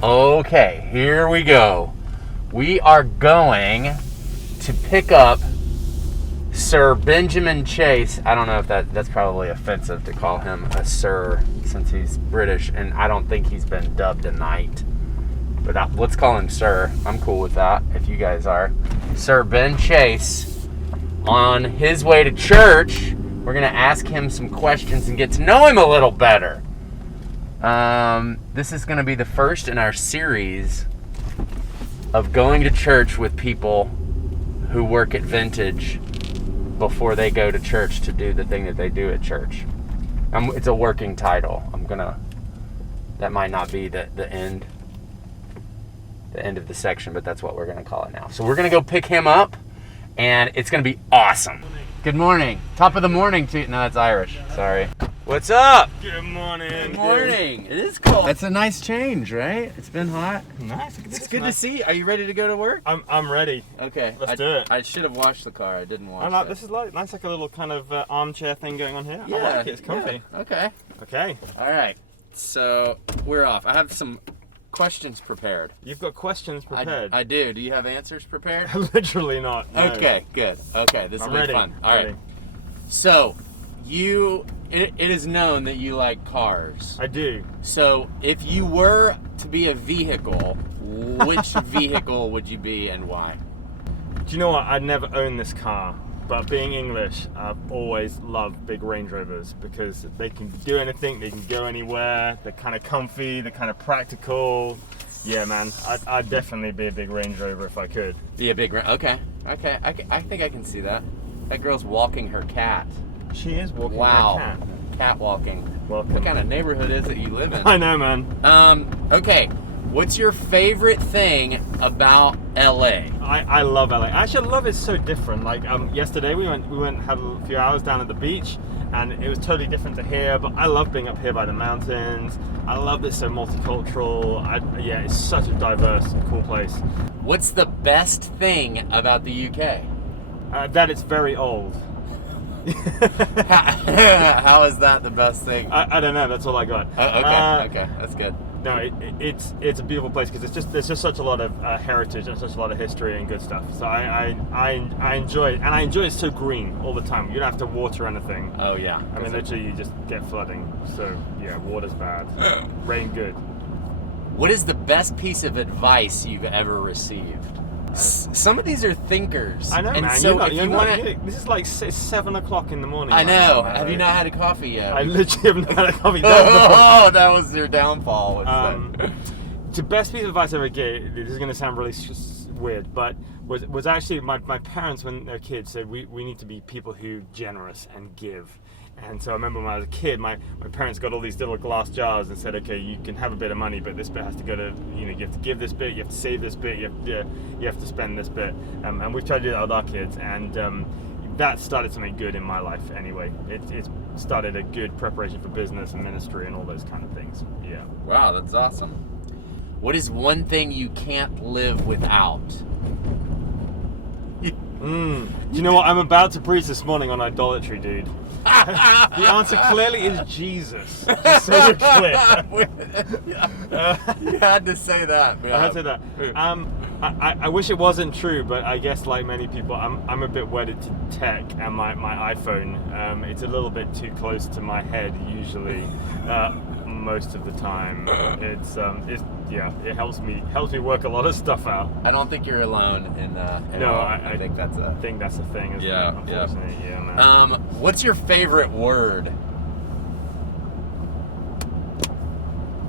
Okay, here we go. We are going to pick up Sir Benjamin Chase. I don't know if that's probably offensive to call him a sir since he's British, and I don't think he's been dubbed a knight. But let's call him sir. I'm cool with that if you guys are. Sir Ben Chase, on his way to church, we're going to ask him some questions and get to know him a little better. This is going to be the first in our series of going to church with people who work at Vintage before they go to church to do the thing that they do at church. It's a working title. That might not be the end of the section, but that's what we're going to call it now. So we're going to go pick him up, and it's going to be awesome. Good morning. Top of the morning to you. No, that's Irish. Sorry. What's up? Good morning. Good morning. It is cold. That's a nice change, right? It's been hot. Nice. It's good to see. Are you ready to go to work? I'm ready. Okay. Let's do it. I should have washed the car. I didn't wash it. This is nice, like a little kind of armchair thing going on here. Yeah. I like it. It's comfy. Yeah. Okay. Okay. All right. So we're off. I have some questions prepared. You've got questions prepared. I do. Do you have answers prepared? Literally not. No. Okay. Good. Okay. This will be fun. All right. So, it is known that you like cars. I do. So, if you were to be a vehicle, which vehicle would you be and why? Do you know what? I'd never owned this car, but being English, I've always loved big Range Rovers because they can do anything, they can go anywhere, they're kind of comfy, they're kind of practical. Yeah, man, I'd definitely be a big Range Rover if I could. Be a big Okay. I think I can see that. That girl's walking her cat. She is walking her cat. Cat walking. Welcome. What kind of neighborhood is it you live in? I know, man. Okay. What's your favorite thing about LA? I love LA. Actually, I love it's so different. Like yesterday, we went and had a few hours down at the beach, and it was totally different to here. But I love being up here by the mountains. I love it's so multicultural. It's such a diverse and cool place. What's the best thing about the UK? That it's very old. How is that the best thing? I don't know. That's all I got. Okay, that's good. No, it's a beautiful place because there's just such a lot of heritage and such a lot of history and good stuff. So I enjoy it, and I enjoy it so green all the time. You don't have to water anything. Oh yeah. I mean, literally, you just get flooding. So yeah, water's bad, rain good. What is the best piece of advice you've ever received? Some of these are thinkers. I know, and man. So this is like 7 o'clock in the morning. I know. Right? Have you not had a coffee yet? I literally haven't had a coffee. Oh, that was your downfall. The best piece of advice I ever gave, this is going to sound really weird, but was actually my parents when they were kids said we need to be people who generous and give. And so I remember when I was a kid, my parents got all these little glass jars and said, okay, you can have a bit of money, but this bit has to go to, you have to give this bit, you have to save this bit, you have to spend this bit. And we've tried to do that with our kids, and that started something good in my life anyway. It started a good preparation for business and ministry and all those kind of things. Yeah. Wow, that's awesome. What is one thing you can't live without? Do you know what? I'm about to preach this morning on idolatry, dude. The answer clearly is Jesus. Just so you're clear. You had to say that, man. I had to say that. I wish it wasn't true, but I guess like many people, I'm a bit wedded to tech and my iPhone. It's a little bit too close to my head usually. Most of the time, it helps me work a lot of stuff out. I don't think you're alone in no, I think that's a thing. Isn't it? Unfortunately, yeah, man. What's your favorite word?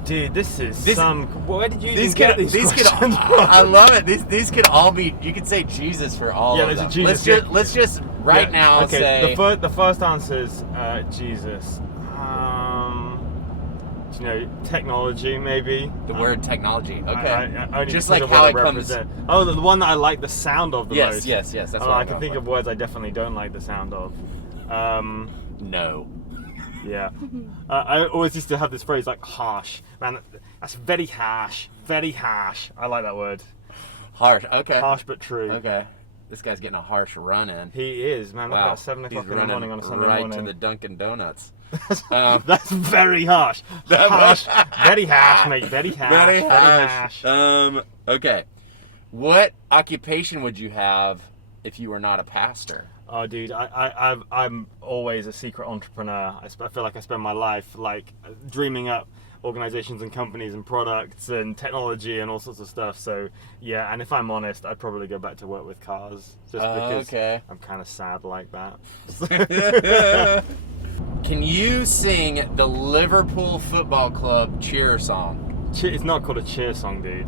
Dude, where did you these get these questions from? I love it. These could all be. You could say Jesus for all of them. There's a Jesus. Let's just now say. The first answer is Jesus. Technology maybe. The word technology. Okay. Only just like how it comes. Oh, the one that I like the sound of the most. Yes. That's what I can think of words I definitely don't like the sound of. No. Yeah. I always used to have this phrase like harsh. Man, that's very harsh. Very harsh. I like that word. Harsh. Okay. Harsh but true. Okay. This guy's getting a harsh run in. He is, man. Look Wow. at 7 o'clock He's in the morning on a Sunday right morning. To the Dunkin' Donuts. That's very harsh. Harsh. Very harsh, mate. Very harsh. Very harsh. Okay. What occupation would you have if you were not a pastor? Oh, dude, I'm always a secret entrepreneur. I feel like I spend my life like dreaming up organizations and companies and products and technology and all sorts of stuff. So yeah, and if I'm honest, I'd probably go back to work with cars just because I'm kind of sad like that. Can you sing the Liverpool Football Club cheer song? It's not called a cheer song, dude.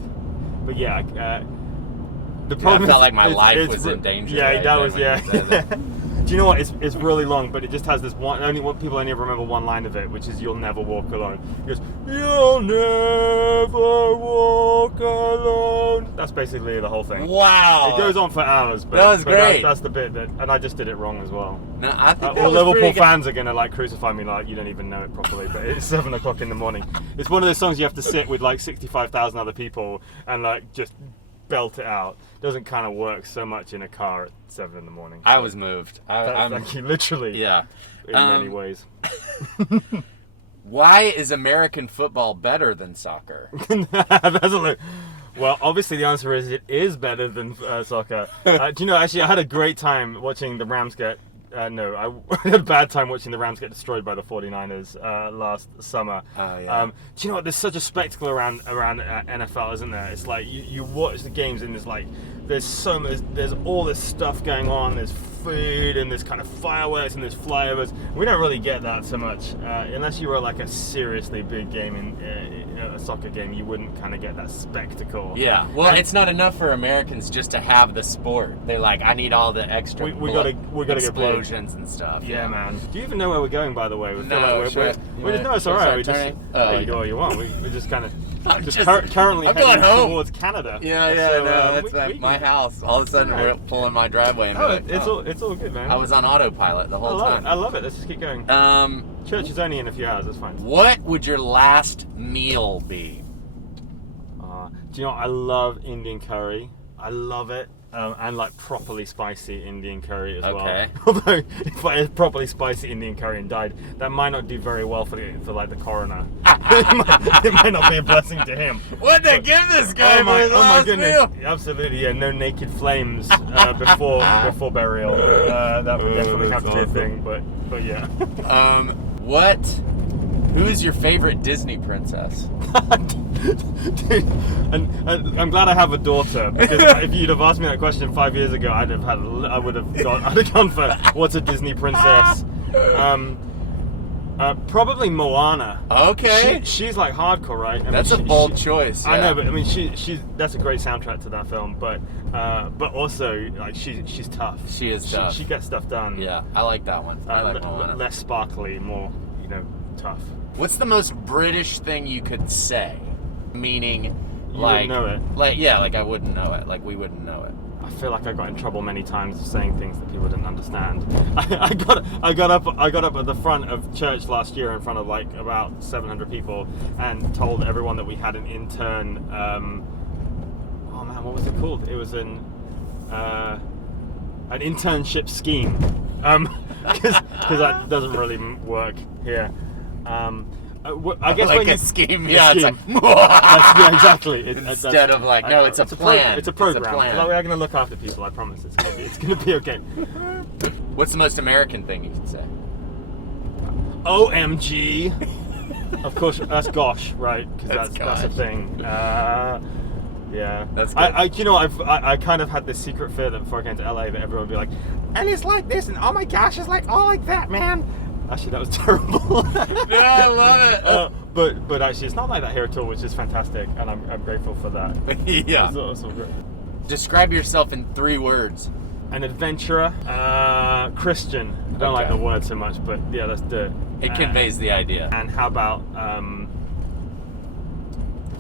But yeah, the Dude, problem I felt is like my life was in danger. Yeah, right that there was when you said that. Do you know what? It's really long, but it just has this one. People only remember one line of it, which is "You'll never walk alone." It goes, "You'll never walk alone." That's basically the whole thing. Wow. It goes on for hours, but that was great. That's the bit that, and I just did it wrong as well. No, I think All Liverpool fans are gonna like crucify me, like you don't even know it properly. But it's 7 o'clock in the morning. It's one of those songs you have to sit with like 65,000 other people and like just belt it out. Doesn't kind of work so much in a car at 7 in the morning. I was moved. I'm like you literally. Yeah. In many ways. Why is American football better than soccer? Well, obviously the answer is it is better than soccer. Do you know, actually, I had a great time watching the Rams get... I had a bad time watching the Rams get destroyed by the 49ers last summer. Oh, yeah. Do you know what? There's such a spectacle around NFL, isn't there? It's like you watch the games and there's like there's all this stuff going on. There's food and there's kind of fireworks and there's flyovers. We don't really get that so much unless you were like a seriously big game in a soccer game. You wouldn't kind of get that spectacle. Yeah. Well, it's not enough for Americans just to have the sport. They're like, I need all the extra. We gotta get explosions and stuff. Yeah, man. Do you even know where we're going, by the way? We feel like no, it's all right. We just you do all you want. We just kind of currently I'm heading going home towards Canada. Yeah, So, no, that's my house. All of a sudden, we're pulling my driveway. And It's all good, man. I was on autopilot the whole time. I love it. Let's just keep going. Church is only in a few hours. That's fine. What would your last meal be? Do you know what? I love Indian curry. I love it. And like properly spicy Indian curry as well. Although if I had properly spicy Indian curry and died, that might not do very well for like the coroner. it might not be a blessing to him. What'd they give this guy oh my goodness. meal? Absolutely, yeah. No naked flames before burial. That would definitely have to be a thing. But yeah. Who is your favorite Disney princess? Dude, and I'm glad I have a daughter, because if you'd have asked me that question 5 years ago, I'd have gone for what's a Disney princess. Probably Moana. Okay. She's like hardcore, right? That's a bold choice. Yeah. I know, but I mean, that's a great soundtrack to that film. But also like she's tough. She is tough. She gets stuff done. Yeah, I like that one. I like Moana. Less sparkly, more tough. What's the most British thing you could say? Meaning, you like, wouldn't know it. Like I wouldn't know it. Like we wouldn't know it. I feel like I got in trouble many times for saying things that people didn't understand. I got up at the front of church last year in front of like about 700 people and told everyone that we had an intern. Oh man, what was it called? It was an internship scheme. Because that doesn't really work here. I guess like a scheme. Yeah, scheme. it's like yeah, exactly. Instead of like, no, it's a plan. It's a program. It's a plan. Like, we're gonna look after people. I promise. It's gonna be okay. What's the most American thing you can say? OMG. Of course, that's gosh, right? Because that's a thing. Yeah. That's good. I kind of had this secret fear that before I came to LA that everyone would be like, and it's like this, and oh my gosh, it's like all like that, man. Actually, that was terrible. Yeah, I love it. But actually, it's not like that here at all, which is fantastic, and I'm grateful for that. Yeah. It's all great. Describe yourself in 3 words. An adventurer, Christian. I don't like the word so much, but yeah, let's do it. It conveys the idea. And how about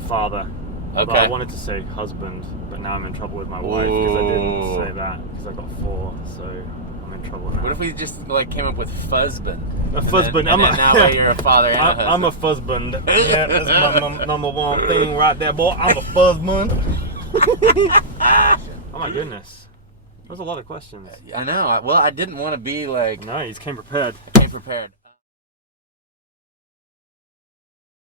father? Okay. But I wanted to say husband, but now I'm in trouble with my wife because I didn't say that because I got 4, so I'm in trouble now. What if we just like came up with fuzzband? A fuzzband. And then that way you're a father and a husband. I'm a fuzzband. Yeah, that's my number one thing right there, boy. I'm a fuzzband. Oh my goodness. That was a lot of questions. I know. Well, I didn't want to be like... No, you just came prepared. I came prepared.